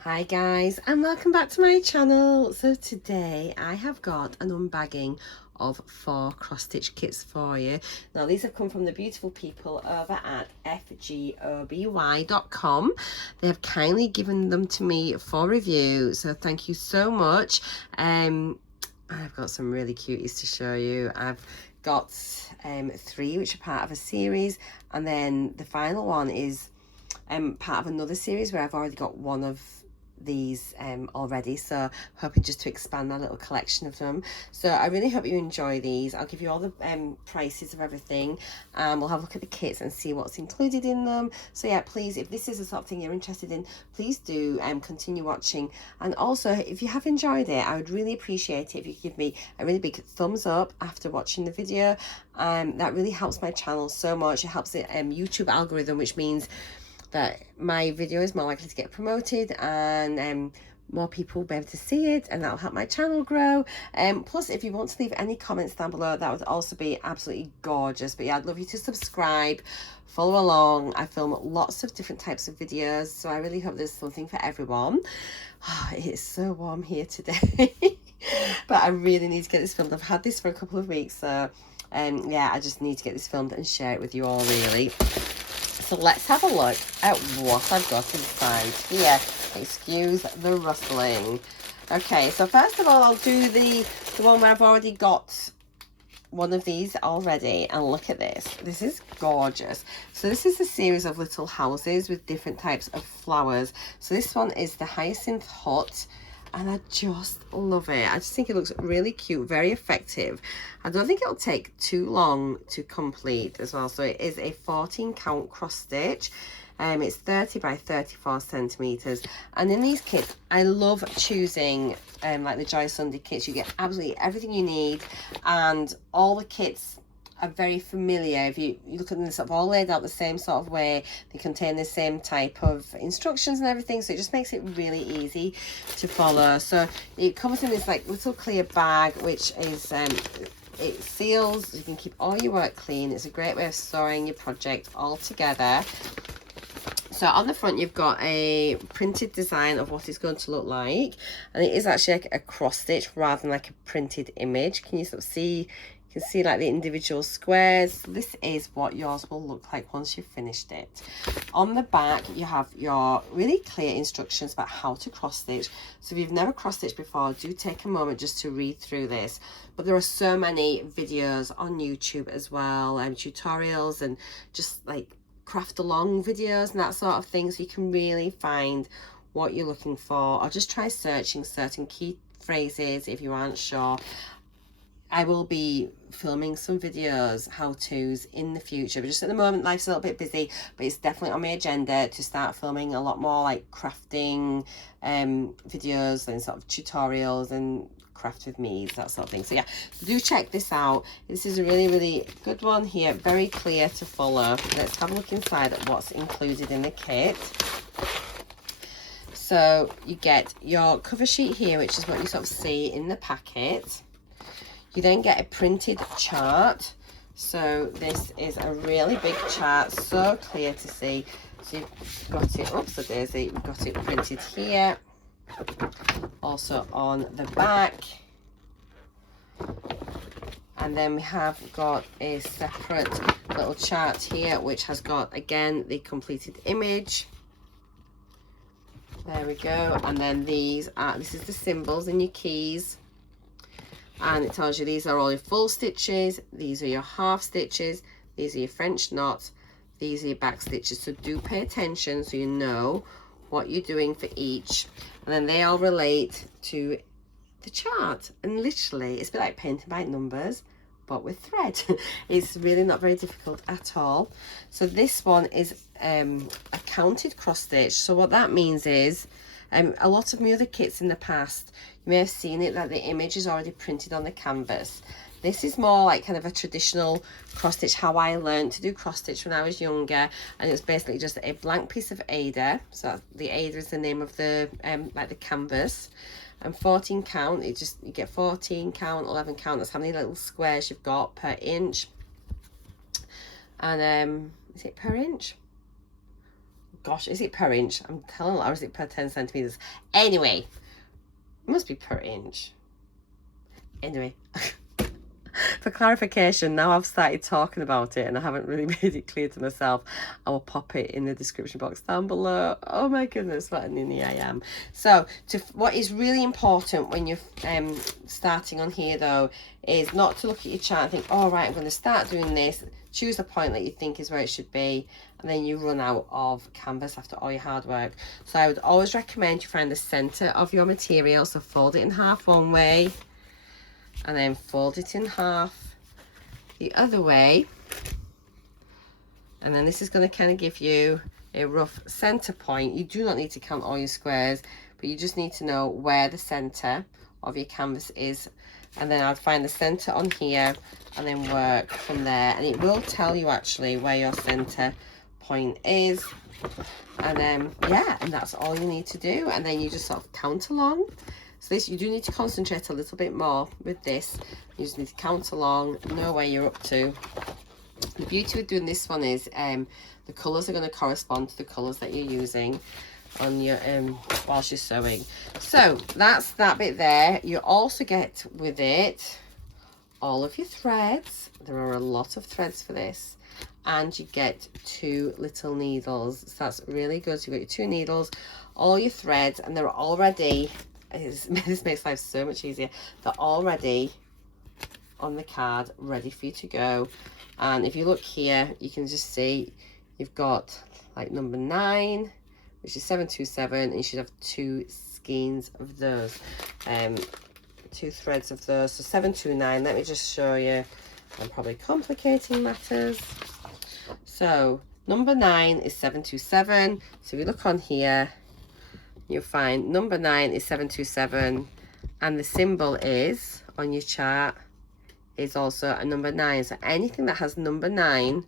Hi guys, and welcome back to my channel. So today I have got an unbagging of 4 cross stitch kits for you. Now these have come from the beautiful people over at Fgoby.com. They have kindly given them to me for review, so thank you so much. I've got some really cuties to show you. I've got 3 which are part of a series, and then the final one is part of another series where I've already got one of these already, so hoping just to expand my little collection of them. So I really hope you enjoy these. I'll give you all the prices of everything, and we'll have a look at the kits and see what's included in them. So yeah, please, if this is the sort of thing you're interested in, please do continue watching. And also, if you have enjoyed it, I would really appreciate it if you could give me a really big thumbs up after watching the video. That really helps my channel so much. It helps the YouTube algorithm, which means that my video is more likely to get promoted, and more people will be able to see it, and that'll help my channel grow. Plus, if you want to leave any comments down below, that would also be absolutely gorgeous. But yeah, I'd love you to subscribe, follow along. I film lots of different types of videos, so I really hope there's something for everyone. Oh, it is so warm here today. But I really need to get this filmed. I've had this for a couple of weeks, so yeah, I just need to get this filmed and share it with you all, really. So let's have a look at what I've got inside here. Excuse the rustling. Okay, so first of all, I'll do the one where I've already got one of these already, and look at this. This is gorgeous. So this is a series of little houses with different types of flowers. So this one is the Hyacinth Hot, and I just love it. I just think it looks really cute, very effective. I don't think it'll take too long to complete as well. So it is a 14 count cross stitch. It's 30 by 34 centimeters, and in these kits I love choosing like the Joy Sunday kits. You get absolutely everything you need, and all the kits are very familiar. If you look at them, sort of all laid out the same sort of way, they contain the same type of instructions and everything, so it just makes it really easy to follow. So it comes in this like little clear bag, which is it seals, you can keep all your work clean. It's a great way of storing your project all together. So on the front you've got a printed design of what it's going to look like, and it is actually like a cross stitch rather than like a printed image. Can you sort of see? You can see like the individual squares. This is what yours will look like once you've finished it. On the back you have your really clear instructions about how to cross stitch. So if you've never cross stitched before, do take a moment just to read through this. But there are so many videos on YouTube as well, and tutorials and just like craft along videos and that sort of thing, so you can really find what you're looking for, or just try searching certain key phrases if you aren't sure. I will be filming some videos, how-tos in the future, but just at the moment life's a little bit busy, but it's definitely on my agenda to start filming a lot more like crafting videos and sort of tutorials and craft with me, that sort of thing. So yeah, do check this out. This is a really good one here, very clear to follow. Let's have a look inside at what's included in the kit. So you get your cover sheet here, which is what you sort of see in the packet. You then get a printed chart. So this is a really big chart, so clear to see. So you've got it, oops a daisy, you've got it printed here, also on the back. And then we have got a separate little chart here, which has got, again, the completed image. There we go. And then this is the symbols and your keys. And it tells you these are all your full stitches, these are your half stitches, these are your French knots, these are your back stitches. So do pay attention so you know what you're doing for each. And then they all relate to the chart. And literally, it's a bit like painting by numbers, but with thread. It's really not very difficult at all. So this one is a counted cross stitch. So what that means is, a lot of my other kits in the past, you may have seen it that the image is already printed on the canvas. This is more like kind of a traditional cross stitch, how I learned to do cross stitch when I was younger, and it's basically just a blank piece of Ada. So the Ada is the name of the like the canvas, and 14 count. You get 14 count, 11 count. That's how many little squares you've got per inch. And is it per inch? gosh, is it per inch? I'm telling you, or is it per 10 centimeters? Anyway, it must be per inch. Anyway, for clarification, now I've started talking about it and I haven't really made it clear to myself, I will pop it in the description box down below. Oh my goodness, what a ninny I am. So what is really important when you're starting on here though, is not to look at your chart and think, all right, I'm going to start doing this. Choose a point that you think is where it should be, and then you run out of canvas after all your hard work. So I would always recommend you find the center of your material. So fold it in half one way, and then fold it in half the other way. And then this is going to kind of give you a rough center point. You do not need to count all your squares, but you just need to know where the center of your canvas is. And then I'd find the center on here and then work from there. And it will tell you actually where your center point is. And then, yeah, and that's all you need to do. And then you just sort of count along. So this, you do need to concentrate a little bit more with this. You just need to count along, know where you're up to. The beauty with doing this one is the colours are going to correspond to the colours that you're using on your whilst you're sewing. So that's that bit there. You also get with it all of your threads. There are a lot of threads for this, and you get 2 little needles. So that's really good. So you've got your 2 needles, all your threads, and they're already, this makes life so much easier, they're already on the card ready for you to go. And if you look here, you can just see you've got like number 9, which is 727, and you should have 2 skeins of those, 2 threads of those. So 729, let me just show you. I'm probably complicating matters. So number 9 is 727. So if you look on here, you'll find number 9 is 727, and the symbol is on your chart is also a number 9. So anything that has number 9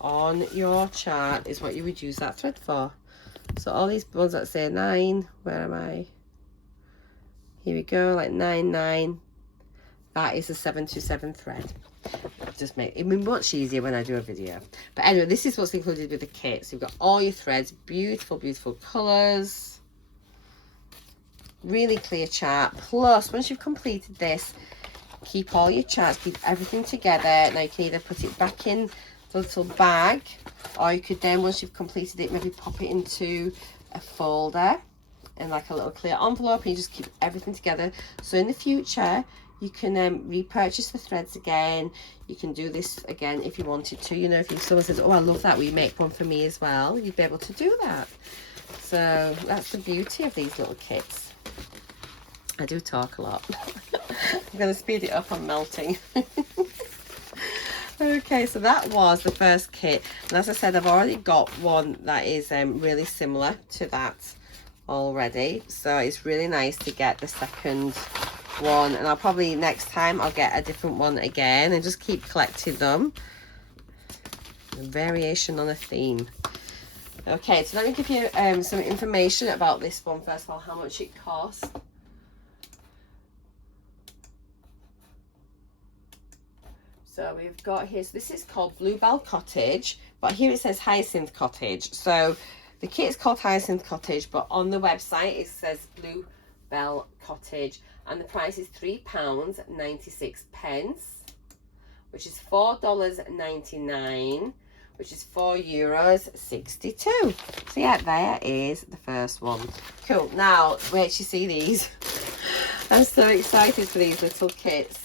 on your chart is what you would use that thread for. So all these ones that say 9, where am I? Here we go, like 99. That is a 727 thread. Just make it much easier when I do a video. But anyway, this is what's included with the kit. So you've got all your threads, beautiful, beautiful colours, really clear chart. Plus, once you've completed this, keep all your charts, keep everything together. Now you can either put it back in the little bag, or you could then, once you've completed it, maybe pop it into a folder in like a little clear envelope, and you just keep everything together. So in the future, you can repurchase the threads again. You can do this again if you wanted to. You know, if someone says, oh, I love that, will you make one for me as well? You'd be able to do that. So that's the beauty of these little kits. I do talk a lot. I'm going to speed it up, I'm melting. Okay, so that was the first kit. And as I said, I've already got one that is really similar to that already. So it's really nice to get the second one, and I'll probably next time I'll get a different one again and just keep collecting them. A variation on a theme. Okay, so let me give you some information about this one first of all, how much it costs. So we've got here, so this is called Bluebell Cottage, but here it says Hyacinth Cottage. So the kit is called Hyacinth Cottage, but on the website it says Bluebell Cottage, and the price is £3.96, which is $4.99, which is €4.62. So yeah, there is the first one. Cool. Now, wait till you see these. I'm so excited for these little kits.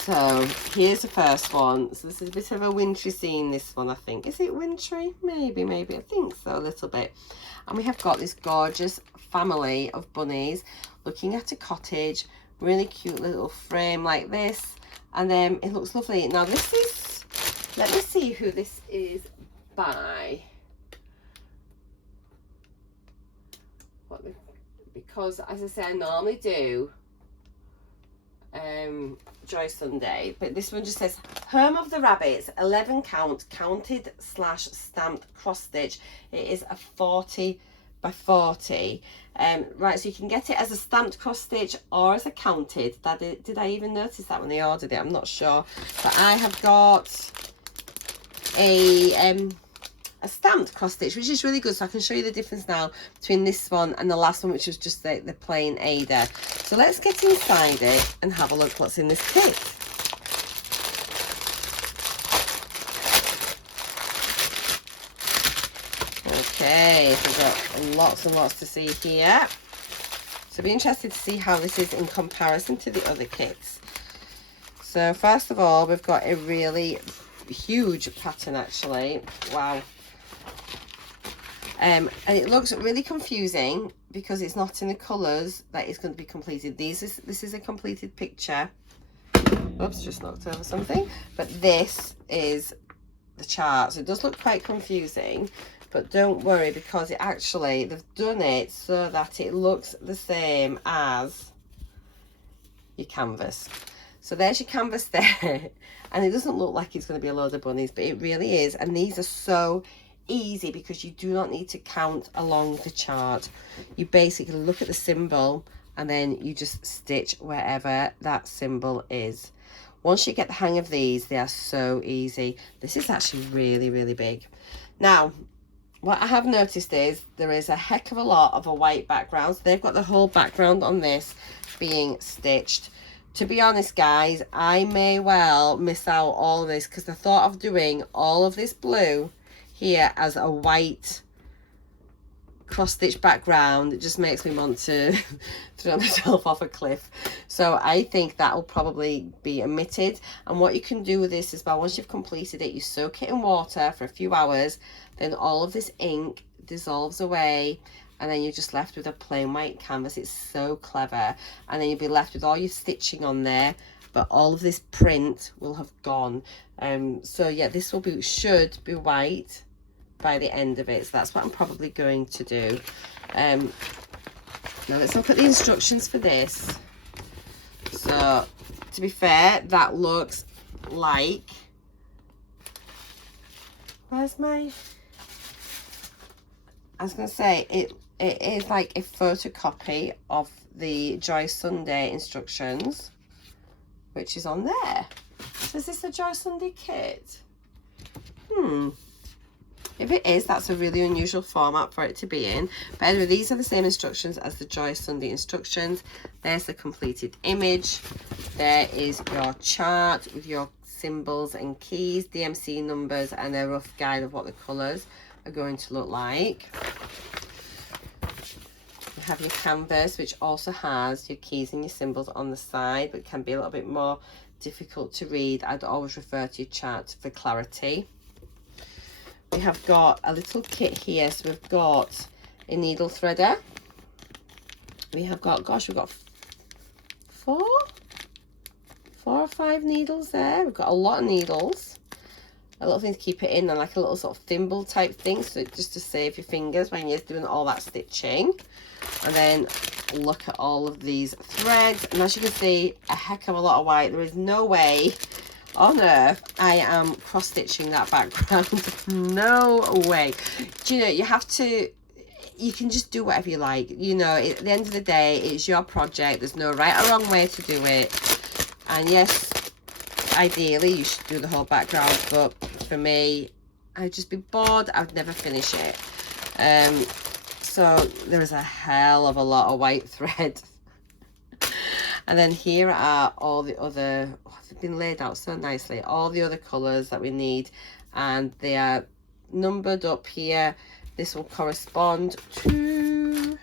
So here's the first one. So this is a bit of a wintry scene, this one, I think. Is it wintry? Maybe, I think so, a little bit. And we have got this gorgeous family of bunnies looking at a cottage. Really cute little frame like this. And then it looks lovely. Now this is, let me see who this is by. Because as I say, I normally do Joy Sunday, but this one just says Herm of the Rabbits, 11 count counted / stamped cross stitch. It is a 40 by 40. Right, so you can get it as a stamped cross stitch or as a counted. Did I even notice that when they ordered it? I'm not sure, but I have got a stamped cross stitch, which is really good. So I can show you the difference now between this one and the last one, which was just the plain Ada. So let's get inside it and have a look what's in this kit. Okay, so we've got lots and lots to see here. So be interested to see how this is in comparison to the other kits. So first of all, we've got a really huge pattern actually. Wow. And it looks really confusing because it's not in the colours that it's going to be completed. This is a completed picture. Oops, just knocked over something. But this is the chart. So it does look quite confusing, but don't worry, because it actually, they've done it so that it looks the same as your canvas. So there's your canvas there. And it doesn't look like it's going to be a load of bunnies, but it really is. And these are so easy because you do not need to count along the chart. You basically look at the symbol and then you just stitch wherever that symbol is. Once you get the hang of these, they are so easy. This is actually really, really big. Now, what I have noticed is there is a heck of a lot of a white background. So they've got the whole background on this being stitched. To be honest, guys, I may well miss out all of this because the thought of doing all of this blue here as a white cross stitch background, it just makes me want to throw myself off a cliff. So I think that will probably be omitted. And what you can do with this is, well, once you've completed it, you soak it in water for a few hours, then all of this ink dissolves away, and then you're just left with a plain white canvas. It's so clever. And then you'll be left with all your stitching on there, but all of this print will have gone. So yeah, this will be, should be white by the end of it. So that's what I'm probably going to do. Now let's look at the instructions for this. So to be fair, that looks like, where's my, I was going to say, it is like a photocopy of the Joy Sunday instructions, which is on there. So is this a Joy Sunday kit? If it is, that's a really unusual format for it to be in. But anyway, these are the same instructions as the Joy Sunday instructions. There's the completed image. There is your chart with your symbols and keys, DMC numbers, and a rough guide of what the colours are going to look like. You have your canvas, which also has your keys and your symbols on the side, but can be a little bit more difficult to read. I'd always refer to your chart for clarity. We have got a little kit here. So we've got a needle threader. We have got, gosh, we've got four or five needles there. We've got a lot of needles. A little thing to keep it in, and like a little sort of thimble type thing, so just to save your fingers when you're doing all that stitching. And then look at all of these threads, and as you can see, a heck of a lot of white. There is no way on earth I am cross stitching that background. No way. Do you know, you have to, you can just do whatever you like, you know. At the end of the day, it's your project. There's no right or wrong way to do it. And yes, ideally you should do the whole background, but for me, I'd just be bored. I would never finish it. So there is a hell of a lot of white thread. And then here are all the other, oh, they've been laid out so nicely, all the other colours that we need, and they are numbered up here. This will correspond to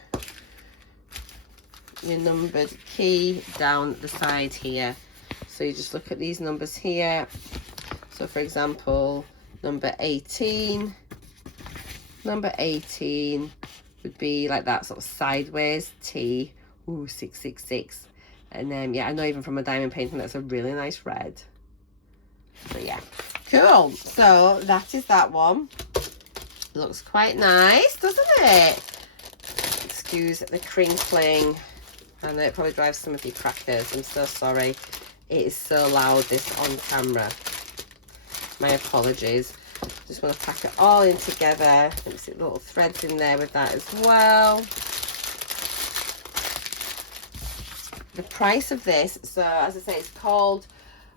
your numbered key down the side here. So you just look at these numbers here. So for example, number 18 would be like that sort of sideways T. Ooh, 666. And yeah, I know even from a diamond painting, that's a really nice red. So yeah, cool. So that is that one. Looks quite nice, doesn't it? Excuse the crinkling. I know it probably drives some of you crackers. I'm so sorry. It is so loud, this on camera. My apologies. Just want to pack it all in together. Let me see the little threads in there with that as well. The price of this, so as I say, it's called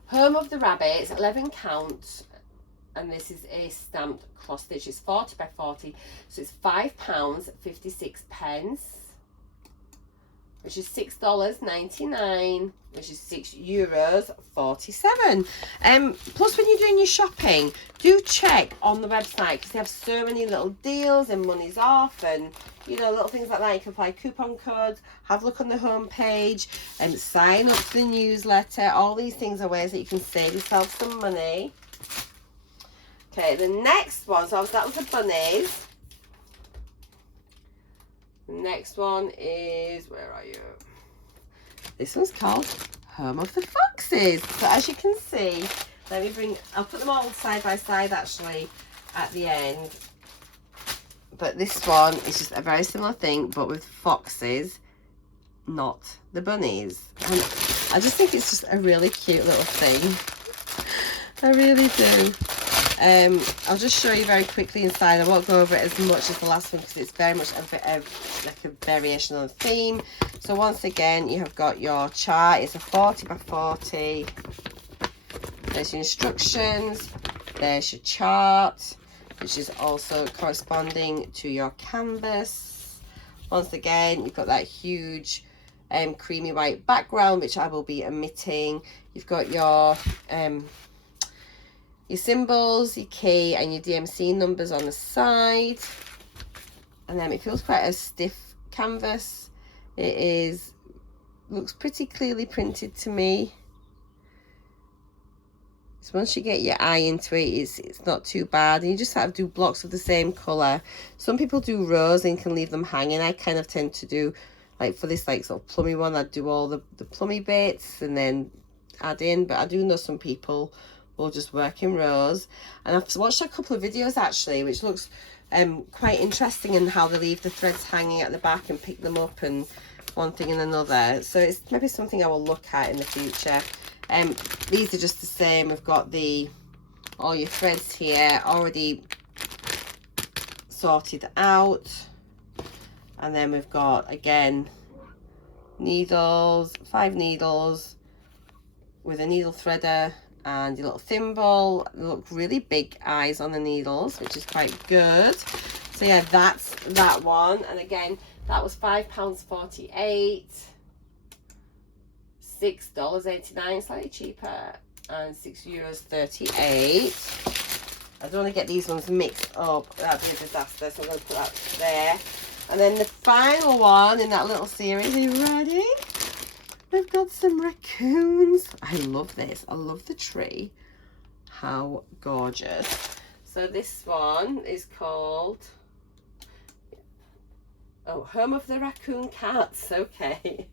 Home of the Rabbits, 11 count, and this is a stamped cross stitch. It's 40 by 40, so it's £5.56, which is $6.99, which is €6.47. Plus, when you're doing your shopping, do check on the website, because they have so many little deals and money's off, and you know, little things like that. You can apply coupon codes, have a look on the home page, and sign up to the newsletter. All these things are ways that you can save yourself some money. Okay, the next one, so that was the bunnies. The next one is, where are you? This one's called Home of the Foxes. So as you can see, I'll put them all side by side actually at the end. But this one is just a very similar thing, but with foxes, not the bunnies. And I just think it's just a really cute little thing. I really do. I'll just show you very quickly inside. I won't go over it as much as the last one because it's very much a bit of like a variation on the theme. So once again, you have got your chart. It's a 40 by 40. There's your instructions. There's your chart, which is also corresponding to your canvas. Once again, you've got that huge creamy white background, which I will be omitting. You've got your symbols, your key, and your DMC numbers on the side. And then it feels quite a stiff canvas. Looks pretty clearly printed to me. So once you get your eye into it, it's not too bad. And you just have to do blocks of the same colour. Some people do rows and can leave them hanging. I kind of tend to do, like for this like sort of plummy one, I'd do all the plummy bits and then add in. But I do know some people will just work in rows. And I've watched a couple of videos actually, which looks quite interesting in how they leave the threads hanging at the back and pick them up and one thing and another. So it's maybe something I will look at in the future. These are just the same. We've got all your threads here already sorted out, and then we've got again needles, 5 needles with a needle threader and your little thimble. They look really big eyes on the needles, which is quite good. So yeah, that's that one. And again, that was £5.48. $6.89, slightly cheaper, and €6.38. I don't want to get these ones mixed up. That'd be a disaster, so I'm going to put that there. And then the final one in that little series, are you ready? We've got some raccoons. I love this. I love the tree. How gorgeous. So this one is called, oh, Home of the Raccoon Cats. Okay.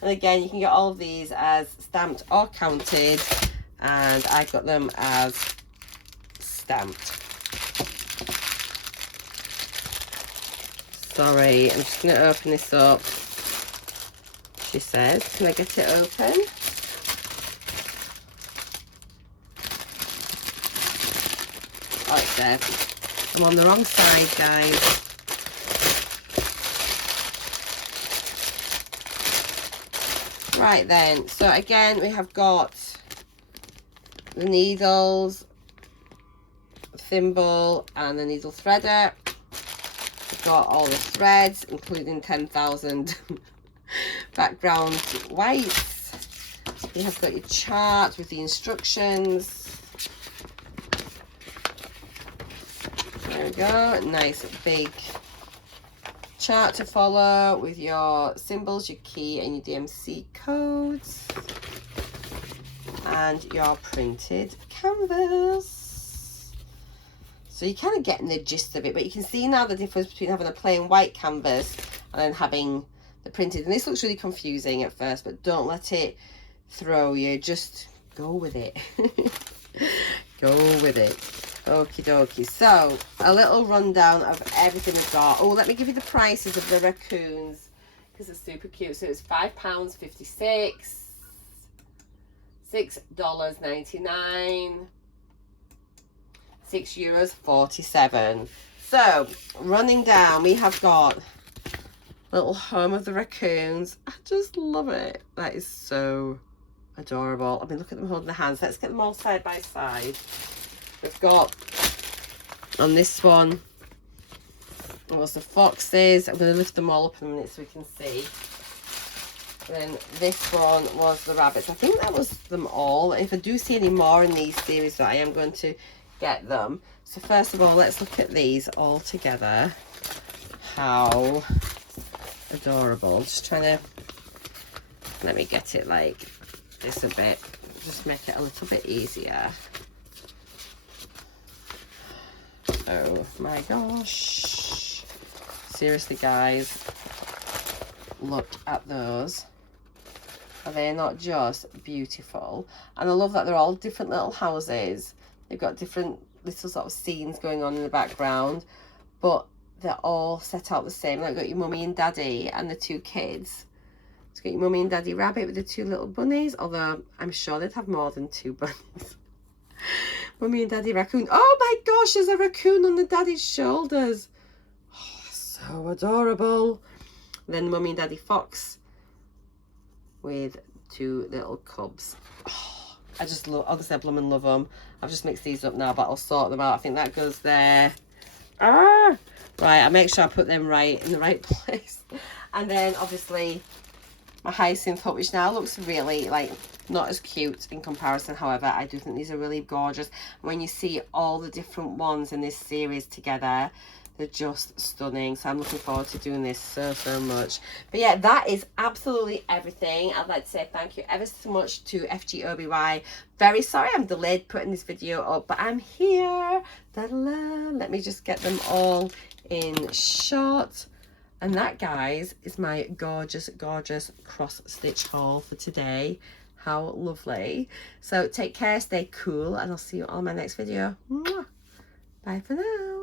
And again, you can get all of these as stamped or counted, and I got them as stamped. Sorry, I'm just going to open this up. She says, can I get it open? Oh, it's there. I'm on the wrong side, guys. Right then, so again we have got the needles, the thimble and the needle threader. We've got all the threads, including 10,000 background whites. You have got your chart with the instructions. There we go, nice big chart to follow with your symbols, your key and your DMC codes, and your printed canvas. So you're kind of getting the gist of it, but you can see now the difference between having a plain white canvas and then having the printed. And this looks really confusing at first, but don't let it throw you. Just go with it. Go with it. Okie dokie. So a little rundown of everything we've got. Oh, let me give you the prices of the raccoons because they're super cute. So it's £5.56, $6.99, €6.47. So running down, we have got little Home of the Raccoons. I just love it. That is so adorable. I mean, look at them holding their hands. Let's get them all side by side. We've got, on this one, it was the foxes. I'm going to lift them all up in a minute so we can see. Then this one was the rabbits. I think that was them all. If I do see any more in these series, that I am going to get them. So first of all, let's look at these all together. How adorable. Just trying to, let me get it like this a bit. Just make it a little bit easier. Oh my gosh. Seriously, guys. Look at those. Are they not just beautiful? And I love that they're all different little houses. They've got different little sort of scenes going on in the background, but they're all set out the same. Like, got your mummy and daddy and the two kids. It's got your mummy and daddy rabbit with the two little bunnies, although I'm sure they'd have more than two bunnies. Mummy and daddy raccoon. Oh my gosh, there's a raccoon on the daddy's shoulders. Oh, so adorable. And then the mummy and daddy fox with two little cubs. Oh, I just love, obviously I blooming love them. I've just mixed these up now, but I'll sort them out. I think that goes there. Ah! Right, I'll make sure I put them right in the right place. And then obviously my Hyacinth Hot, which now looks really like not as cute in comparison. However, I do think these are really gorgeous. When you see all the different ones in this series together, they're just stunning. So I'm looking forward to doing this so much. But yeah, that is absolutely everything. I'd like to say thank you ever so much to Fgoby. Very sorry I'm delayed putting this video up, but I'm here. Da-da-da. Let me just get them all in shot. And that, guys, is my gorgeous cross stitch haul for today. How lovely. So take care, stay cool, and I'll see you on my next video. Mwah. Bye for now.